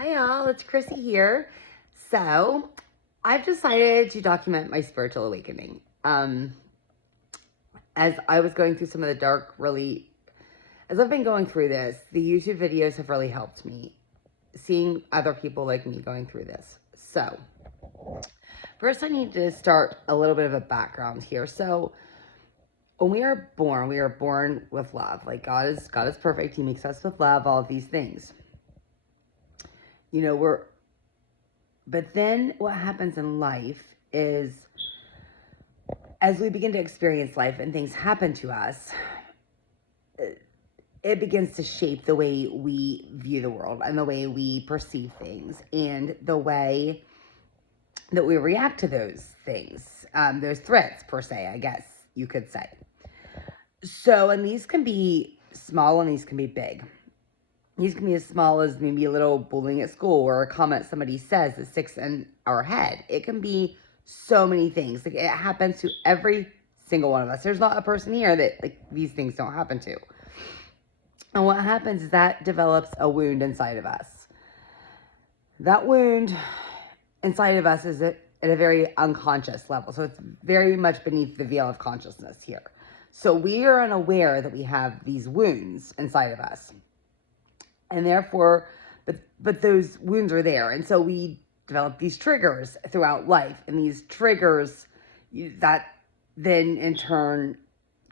Hi all, it's Chrissy here. So, I've decided to document my spiritual awakening. As I was going through some of the as I've been going through this, the YouTube videos have really helped me seeing other people like me going through this. So, first I need to start a little bit of a background here. So, when we are born with love. Like God is perfect. He makes us with love, all of these things. You know, but then what happens in life is as we begin to experience life and things happen to us, it begins to shape the way we view the world and the way we perceive things and the way that we react to those things, those threats per se, I guess you could say. So, and these can be small and these can be big. These can be as small as maybe a little bullying at school or a comment somebody says that sticks in our head. It can be so many things. Like, it happens to every single one of us. There's not a person here that like these things don't happen to. And what happens is that develops a wound inside of us. That wound inside of us is at a very unconscious level. So it's very much beneath the veil of consciousness here. So we are unaware that we have these wounds inside of us. And therefore, but those wounds are there. And so we develop these triggers throughout life. And these triggers that then in turn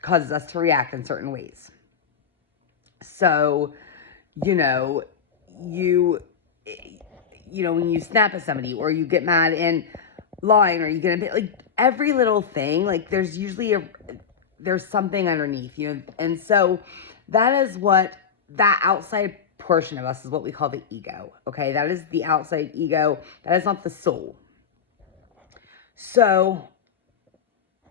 causes us to react in certain ways. So, when you snap at somebody or you get mad in line or you get a bit like every little thing, like there's usually there's something underneath, and so that is what that outside portion of us is what we call the ego. Okay, that is the outside ego. That is not the soul. So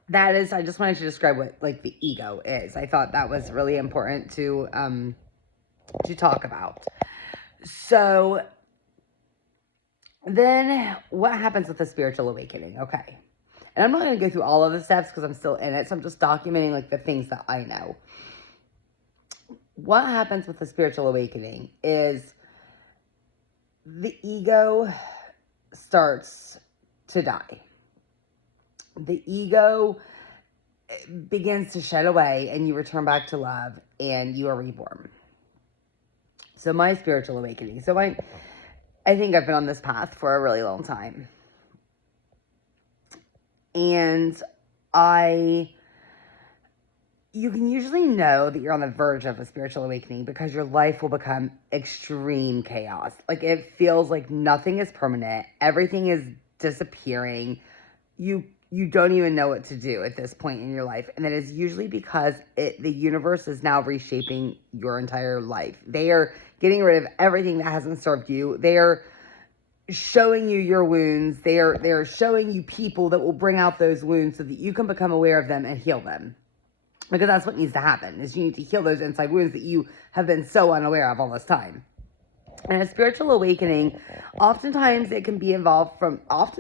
that is, I just wanted to describe what like the ego is. I thought that was really important to talk about. So then what happens with the spiritual awakening? Okay. And I'm not going to go through all of the steps because I'm still in it. So I'm just documenting like the things that I know. What happens with the spiritual awakening is the ego starts to die. The ego begins to shed away and you return back to love and you are reborn. So my spiritual awakening. So I think I've been on this path for a really long time. And you can usually know that you're on the verge of a spiritual awakening because your life will become extreme chaos. Like it feels like nothing is permanent. Everything is disappearing. You don't even know what to do at this point in your life. And that is usually because the universe is now reshaping your entire life. They are getting rid of everything that hasn't served you. They are showing you your wounds. They are showing you people that will bring out those wounds so that you can become aware of them and heal them. Because that's what needs to happen, is you need to heal those inside wounds that you have been so unaware of all this time. And a spiritual awakening, oftentimes it can be involved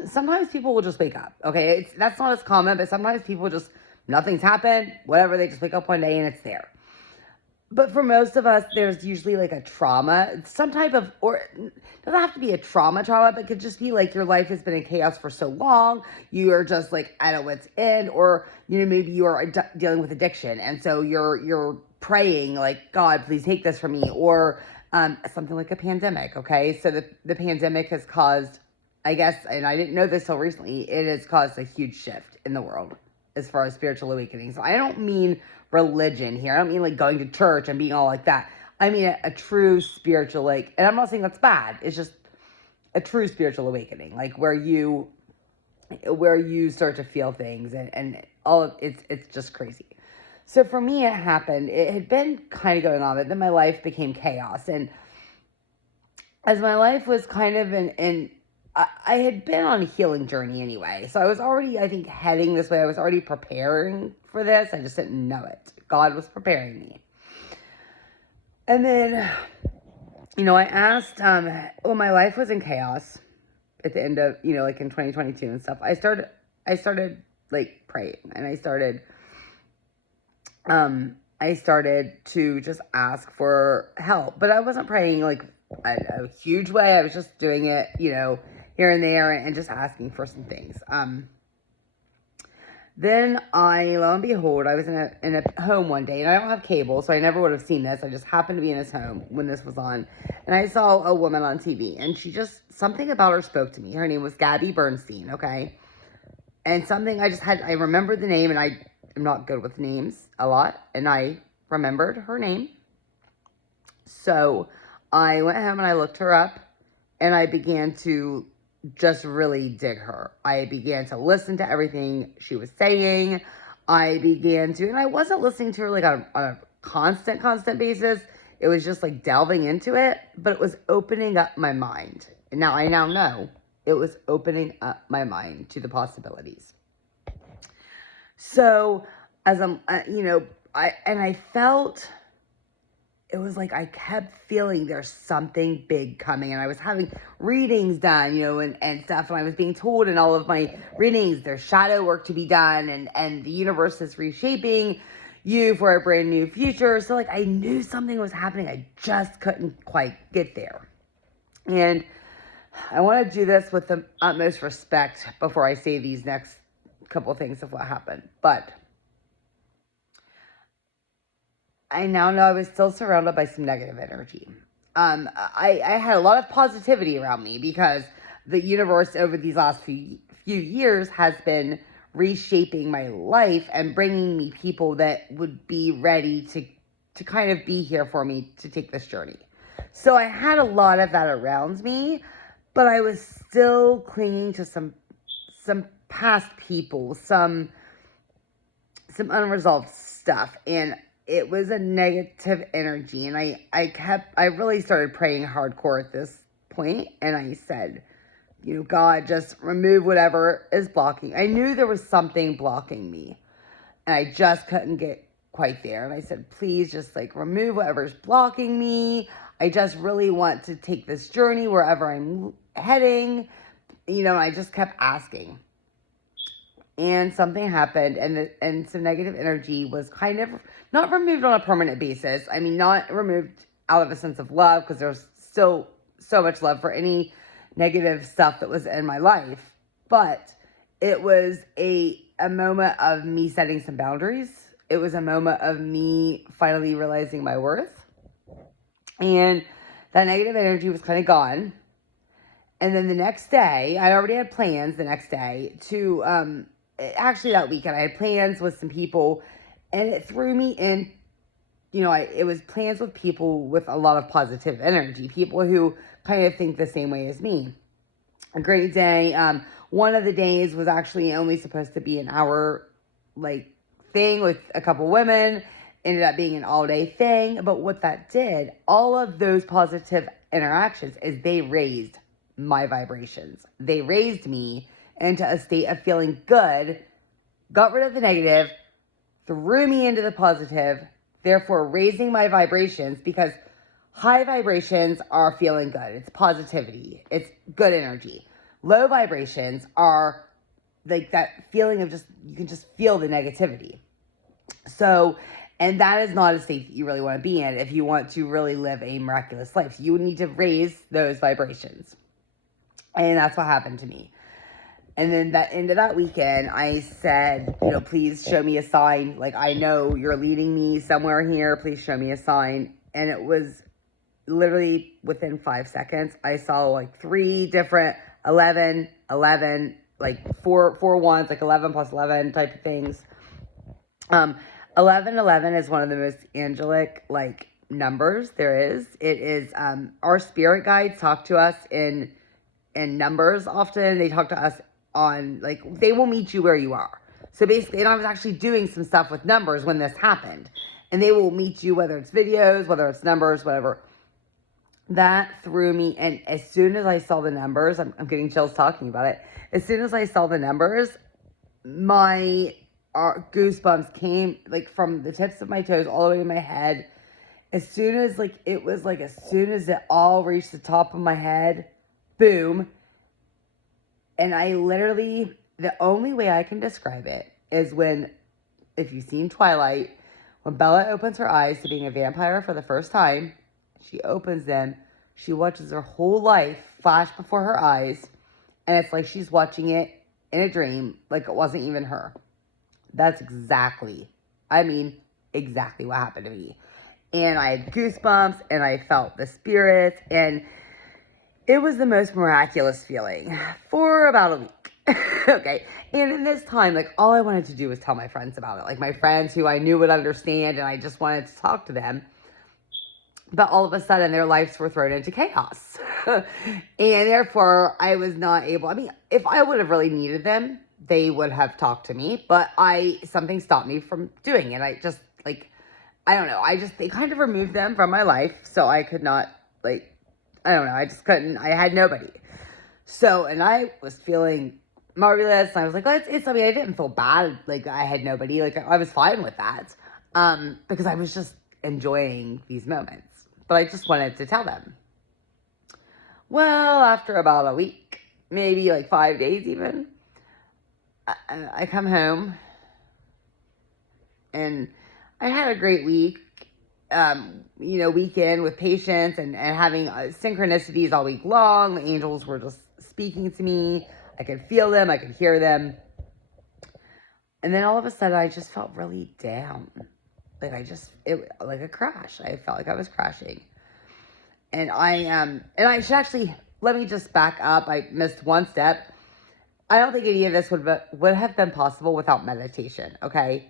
sometimes people will just wake up, okay? That's not as common, but sometimes people just, nothing's happened, whatever, they just wake up one day and it's there. But for most of us, there's usually like a trauma, some type of, or it doesn't have to be a trauma, but it could just be like your life has been in chaos for so long, you are just like at a wit's end, or, maybe you are dealing with addiction. And so you're praying like, God, please take this from me, or something like a pandemic, okay? So the pandemic has caused, I guess, and I didn't know this till recently, it has caused a huge shift in the world as far as spiritual awakening. So I don't mean religion here. I don't mean like going to church and being all like that. I mean a true spiritual, and I'm not saying that's bad. It's just a true spiritual awakening, like where you start to feel things and all of it's just crazy. So for me, it happened. It had been kind of going on, but then my life became chaos. And as my life was kind of I had been on a healing journey anyway. So I was already, I think, heading this way. I was already preparing for this. I just didn't know it. God was preparing me. And then, I asked, when my life was in chaos at the end of, like in 2022 and stuff, I started like praying, and I started to just ask for help. But I wasn't praying like a huge way. I was just doing it, here and there, and just asking for some things. Then lo and behold, I was in a home one day, and I don't have cable, so I never would have seen this. I just happened to be in this home when this was on, and I saw a woman on TV, and something about her spoke to me. Her name was Gabby Bernstein, okay? And I remembered the name, and I am not good with names a lot, and I remembered her name. So I went home and I looked her up, and I began to just really dig her. I began to listen to everything she was saying. And I wasn't listening to her like on a constant basis. It was just like delving into it, but it was opening up my mind. And I now know it was opening up my mind to the possibilities. So as I felt, it was like I kept feeling there's something big coming, and I was having readings done, and stuff, and I was being told in all of my readings there's shadow work to be done, and the universe is reshaping you for a brand new future. So like I knew something was happening. I just couldn't quite get there. And I want to do this with the utmost respect before I say these next couple of things of what happened. But I now know I was still surrounded by some negative energy. I had a lot of positivity around me because the universe over these last few years has been reshaping my life and bringing me people that would be ready to kind of be here for me to take this journey. So I had a lot of that around me, but I was still clinging to some past people, some unresolved stuff, and it was a negative energy. And I really started praying hardcore at this point, and I said, God, just remove whatever is blocking. I knew there was something blocking me, and I just couldn't get quite there. And I said, please just like remove whatever's blocking me. I just really want to take this journey wherever I'm heading, and I just kept asking. And something happened, and some negative energy was kind of not removed on a permanent basis. I mean, not removed out of a sense of love, because there's still so much love for any negative stuff that was in my life. But it was a moment of me setting some boundaries. It was a moment of me finally realizing my worth. And that negative energy was kind of gone. And then the next day, I already had plans the next day to, actually that weekend, I had plans with some people, and it threw me in, it was plans with people with a lot of positive energy, people who kind of think the same way as me. A great day. One of the days was actually only supposed to be an hour, thing with a couple women. Ended up being an all-day thing. But what that did, all of those positive interactions, is they raised my vibrations. They raised me into a state of feeling good, got rid of the negative, threw me into the positive, therefore raising my vibrations, because high vibrations are feeling good. It's positivity. It's good energy. Low vibrations are like that feeling of you can just feel the negativity. So, and that is not a state that you really want to be in if you want to really live a miraculous life. So you need to raise those vibrations. And that's what happened to me. And then that end of that weekend, I said, please show me a sign. Like, I know you're leading me somewhere here. Please show me a sign. And it was literally within 5 seconds, I saw 3 different 11, four ones, 11 plus 11 type of things. 1111 is one of the most angelic, numbers there is. It is, our spirit guides talk to us in numbers often. They talk to us on, they will meet you where you are. So basically, and I was actually doing some stuff with numbers when this happened. And they will meet you, whether it's videos, whether it's numbers, whatever. That threw me. And as soon as I saw the numbers, I'm getting chills talking about it. As soon as I saw the numbers, my goosebumps came, from the tips of my toes all the way to my head. As soon as, as soon as it all reached the top of my head, boom. And I literally, the only way I can describe it is if you've seen Twilight, when Bella opens her eyes to being a vampire for the first time, she opens them She watches her whole life flash before her eyes, and it's like she's watching it in a dream, like it wasn't even her. That's exactly, I mean, exactly what happened to me. And I had goosebumps, and I felt the spirits, and it was the most miraculous feeling for about a week. Okay. And in this time, like, all I wanted to do was tell my friends about it. Like, my friends who I knew would understand, and I just wanted to talk to them. But all of a sudden, their lives were thrown into chaos. And therefore, I was not able. I mean, if I would have really needed them, they would have talked to me. But something stopped me from doing it. I just, like, I don't know. They kind of removed them from my life. So I could not, like, I don't know. I just couldn't. I had nobody. So, and I was feeling marvelous. And I was like, oh, I mean, I didn't feel bad. Like, I had nobody. Like, I was fine with that. Because I was just enjoying these moments. But I just wanted to tell them. Well, after about a week, maybe like 5 days even, I come home. And I had a great week. Weekend with patients and having synchronicities all week long. The angels were just speaking to me. I could feel them. I could hear them. And then all of a sudden, I just felt really down. Like like a crash. I felt like I was crashing. And I should actually, let me just back up. I missed one step. I don't think any of this would have been possible without meditation, okay?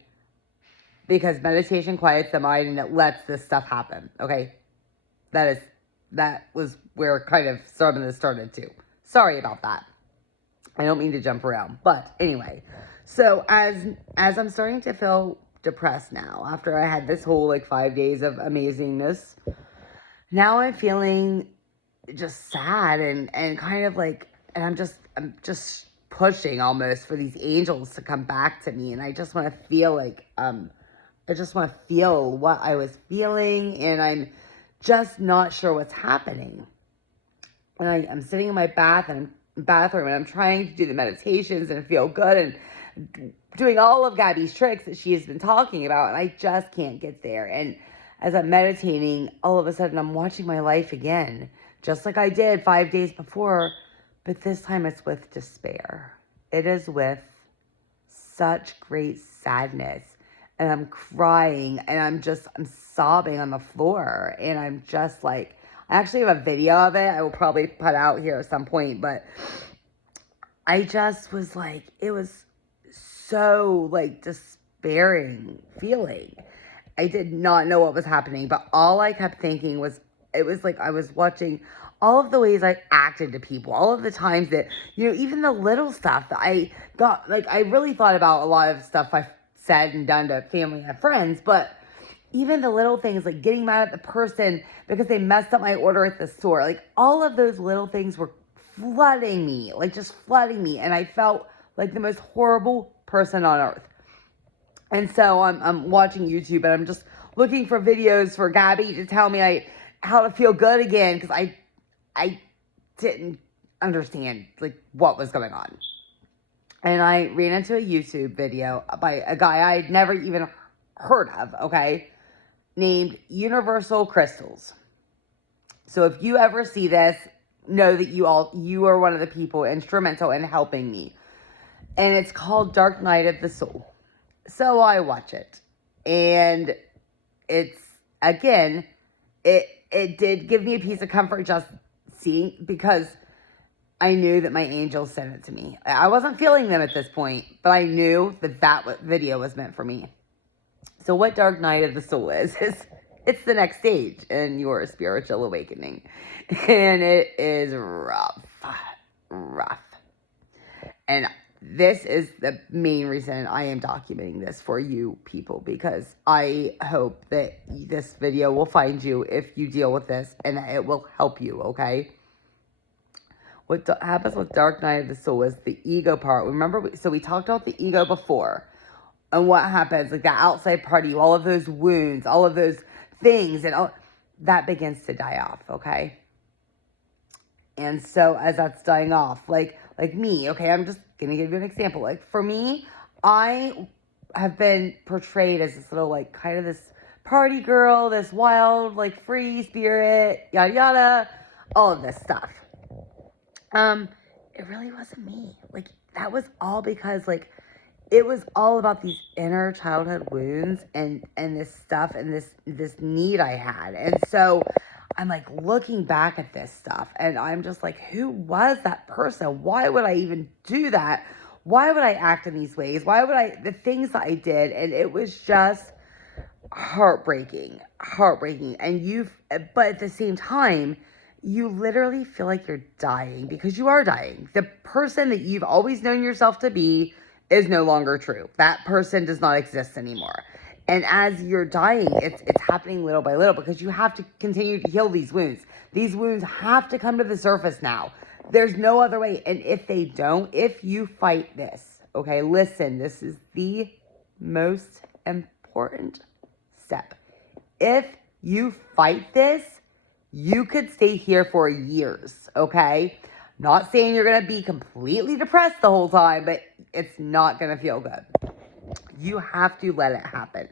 Because meditation quiets the mind and it lets this stuff happen, okay? That was where kind of some of this started too. Sorry about that. I don't mean to jump around, but anyway. So as I'm starting to feel depressed now, after I had this whole like 5 days of amazingness, now I'm feeling just sad and kind of like, and I'm just pushing almost for these angels to come back to me, and I just want to feel like I just want to feel what I was feeling, and I'm just not sure what's happening. And I'm sitting in my bathroom, and I'm trying to do the meditations and feel good and doing all of Gabby's tricks that she has been talking about, and I just can't get there. And as I'm meditating, all of a sudden I'm watching my life again, just like I did 5 days before, but this time it's with despair. It is with such great sadness. And I'm crying, and I'm sobbing on the floor, and I'm just like, I actually have a video of it I will probably put out here at some point, but I just was like, it was so like despairing feeling. I did not know what was happening, but all I kept thinking was, it was like I was watching all of the ways I acted to people, all of the times that, even the little stuff that I got, like, I really thought about a lot of stuff I said and done to family and friends, but even the little things, like getting mad at the person because they messed up my order at the store, like all of those little things were flooding me, like just flooding me, and I felt like the most horrible person on earth. And so I'm watching YouTube, and I'm just looking for videos for Gabby to tell me how to feel good again, because I didn't understand like what was going on. And I ran into a YouTube video by a guy I'd never even heard of, okay, named Universal Crystals. So if you ever see this, know that you are one of the people instrumental in helping me. And it's called Dark Night of the Soul. So I watch it. And it's, again, it did give me a piece of comfort just seeing, because I knew that my angels sent it to me. I wasn't feeling them at this point, but I knew that video was meant for me. So what Dark Night of the Soul is it's the next stage in your spiritual awakening. And it is rough. And this is the main reason I am documenting this for you people, because I hope that this video will find you if you deal with this, and that it will help you, okay? What happens with Dark Night of the Soul is the ego part. Remember, so we talked about the ego before. And what happens, like that outside party, all of those wounds, all of those things, and all that begins to die off, okay? And so as that's dying off, like me, okay, I'm just going to give you an example. Like for me, I have been portrayed as this little, like, kind of this party girl, this wild, like, free spirit, yada, yada. all of this stuff. It really wasn't me. Like, that was all because, like, it was all about these inner childhood wounds and this stuff and this need I had. And so I'm like looking back at this stuff and I'm just like, who was that person? Why would I even do that? Why would I act in these ways? Why would the things that I did? And it was just heartbreaking. And but at the same time, you literally feel like you're dying because you are dying. The person that you've always known yourself to be is no longer true. That person does not exist anymore. And as you're dying, it's happening little by little because you have to continue to heal these wounds. These wounds have to come to the surface now. There's no other way. And if they don't, if you fight this, okay, listen, this is the most important step. If you fight this, you could stay here for years, okay? Not saying you're going to be completely depressed the whole time, but it's not going to feel good. You have to let it happen.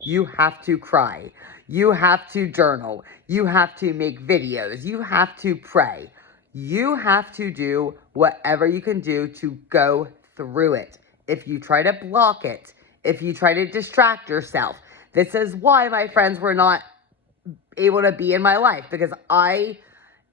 You have to cry. You have to journal. You have to make videos. You have to pray. You have to do whatever you can do to go through it. If you try to block it, if you try to distract yourself, this is why my friends were not able to be in my life, because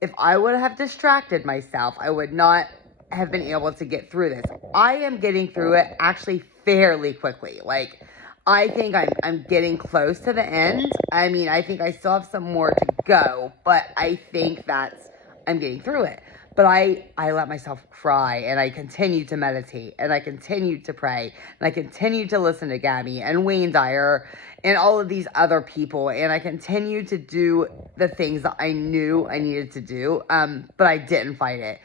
if I would have distracted myself, I would not have been able to get through this. I am getting through it actually fairly quickly. Like, I think I'm getting close to the end. I mean, I think I still have some more to go, but I think I'm getting through it. But I let myself cry, and I continue to meditate, and I continue to pray, and I continue to listen to Gabby and Wayne Dyer and all of these other people, and I continue to do the things that I knew I needed to do, but I didn't fight it.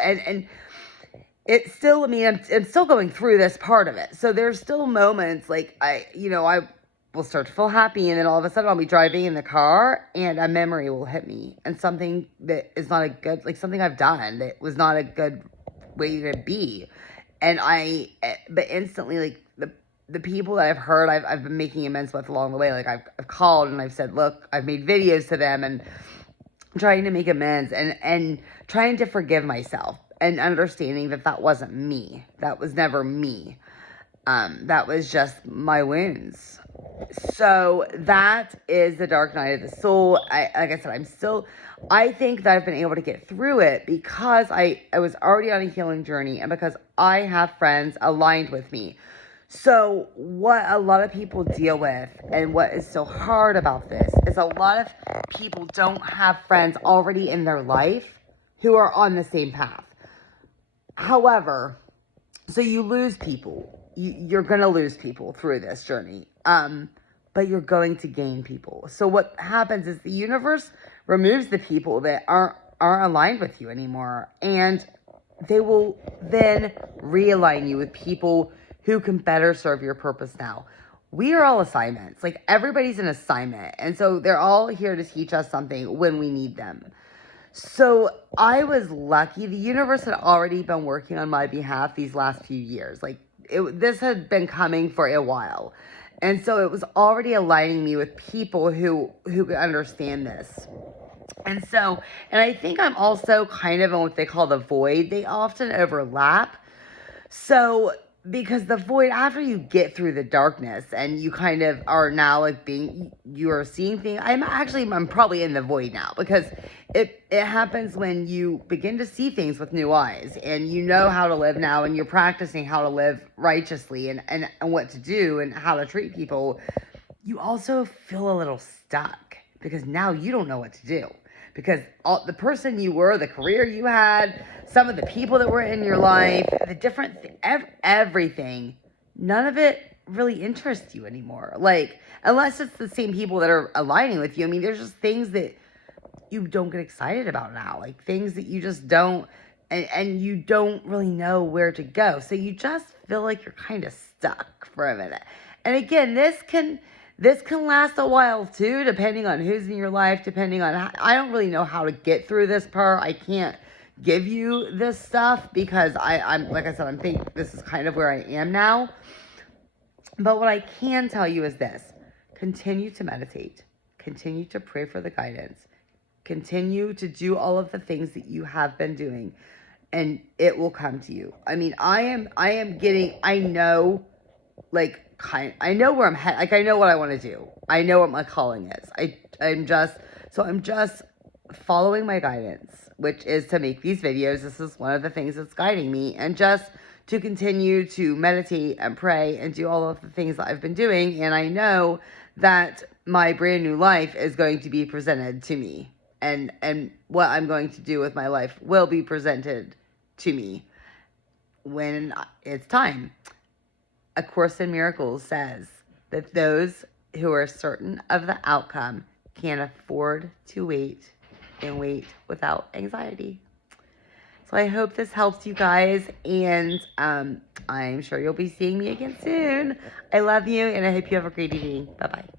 And it's still, I mean, I'm still going through this part of it. So there's still moments like I will start to feel happy, and then all of a sudden I'll be driving in the car and a memory will hit me, and something that is not a good, like something I've done that was not a good way to be. And but instantly, like the people that I've heard, I've been making amends with along the way. Like I've called and I've said, look, I've made videos to them and trying to make amends and trying to forgive myself and understanding that wasn't me. That was never me. That was just my wounds. So that is the dark night of the soul. Like I said, I think that I've been able to get through it because I was already on a healing journey and because I have friends aligned with me. So what a lot of people deal with and what is so hard about this is a lot of people don't have friends already in their life who are on the same path. However, so you lose people. You're going to lose people through this journey. But you're going to gain people. So what happens is the universe removes the people that aren't aligned with you anymore. And they will then realign you with people who can better serve your purpose now. We are all assignments. Like, everybody's an assignment. And so they're all here to teach us something when we need them. So I was lucky. The universe had already been working on my behalf these last few years. Like, this had been coming for a while. And so it was already aligning me with people who could understand this. And I think I'm also kind of in what they call the void. They often overlap. So, because the void, after you get through the darkness and you kind of are now like you are seeing things. I'm probably in the void now because it happens when you begin to see things with new eyes and you know how to live now and you're practicing how to live righteously and what to do and how to treat people. You also feel a little stuck because now you don't know what to do. Because the person you were, the career you had, some of the people that were in your life, the different, everything, none of it really interests you anymore. Like, unless it's the same people that are aligning with you. I mean, there's just things that you don't get excited about now. Like, things that you just don't, and you don't really know where to go. So you just feel like you're kind of stuck for a minute. And again, this can last a while too, depending on who's in your life, depending on I don't really know how to get through this part. I can't give you this stuff because I'm like I said, I think this is kind of where I am now. But what I can tell you is this: continue to meditate, continue to pray for the guidance, Continue to do all of the things that you have been doing, and it will come to you. I mean, I am getting, I know, like, I know where I'm headed. Like, I know what I want to do. I know what my calling is. I'm just following my guidance, which is to make these videos. This is one of the things that's guiding me, and just to continue to meditate and pray and do all of the things that I've been doing. And I know that my brand new life is going to be presented to me, and what I'm going to do with my life will be presented to me when it's time. A Course in Miracles says that those who are certain of the outcome can afford to wait and wait without anxiety. So I hope this helps you guys, and I'm sure you'll be seeing me again soon. I love you, and I hope you have a great evening. Bye-bye.